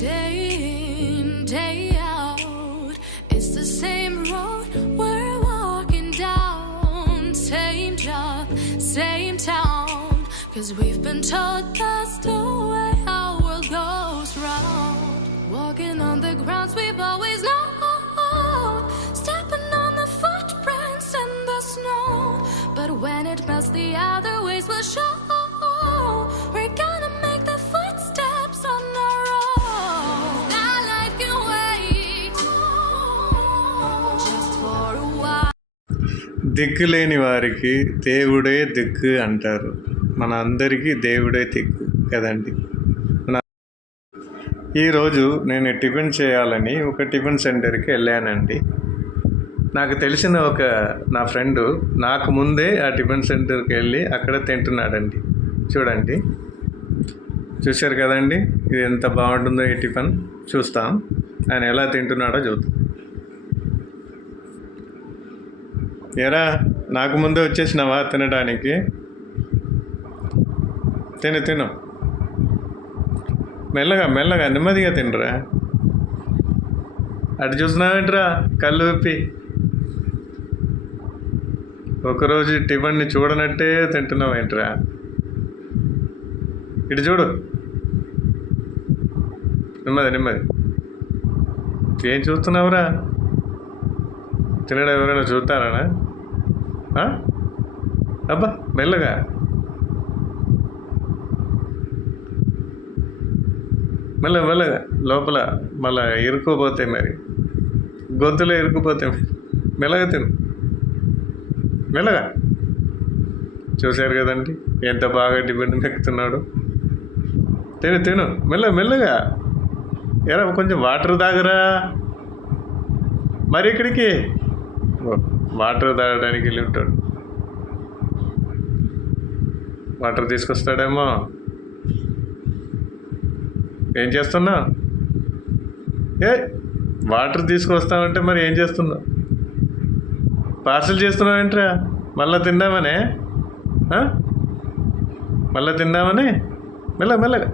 Day in, day out, it's the same road we're walking down. Same job, same town, 'cause we've been told that's the way our world goes round. Walking on the grounds we've always known, stepping on the footprints in the snow. But when it melts, the other ways will show. We're gonna make the footsteps on our own. That life can wait just for a while. దిక్కు లేని వారికి దేవుడే దిక్కు అంటారు. మన అందరికీ దేవుడే దిక్కు కదండి. ఈరోజు నేను టిఫిన్ చేయాలని ఒక టిఫిన్ సెంటర్కి వెళ్ళానండి. నాకు తెలిసిన ఒక నా ఫ్రెండు నాకు ముందే ఆ టిఫిన్ సెంటర్కి వెళ్ళి అక్కడ తింటున్నాడండి. చూడండి, చూశారు కదండి, ఇది ఎంత బాగుంటుందో ఈ టిఫిన్. చూస్తాం ఆయన ఎలా తింటున్నాడో చూద్దాం. ఎరా, నాకు ముందే వచ్చేసినావా తినడానికి? తిను తిను, మెల్లగా మెల్లగా నెమ్మదిగా తినరా. అటు చూసినావేంట్రా కళ్ళు విప్పి? ఒకరోజు టిఫిన్ని చూడనట్టే తింటున్నావేంట్రా? ఇటు చూడు, నెమ్మది నెమ్మది. ఏం చూస్తున్నావురా? తినడం ఎవరైనా చూస్తారా? అబ్బా, మెల్లగా. మెల్లగా మెల్లగా, లోపల మళ్ళా ఇరుక్కుపోతాయి, మరి గొంతులో ఇరుక్కుపోతాయి. మెల్లగా తిను, మెల్లగా. చూశారు కదండి ఎంత బాగా టిఫిన్ మెక్కుతున్నాడు. తిను తిను, మెల్లగా మెల్లగా. ఎరా, కొంచెం వాటర్ తాగరా. మరి ఇక్కడికి వాటర్ తాగడానికి వెళ్ళి ఉంటాడు. వాటర్ తీసుకొస్తాడేమో. ఏం చేస్తున్నావు? వాటర్ తీసుకొస్తామంటే మరి ఏం చేస్తున్నావు? పార్సల్ చేస్తున్నావు ఏంట్రా? మళ్ళీ తిందామనే? మళ్ళీ తిందామని? మెల్లగా మెల్లగా.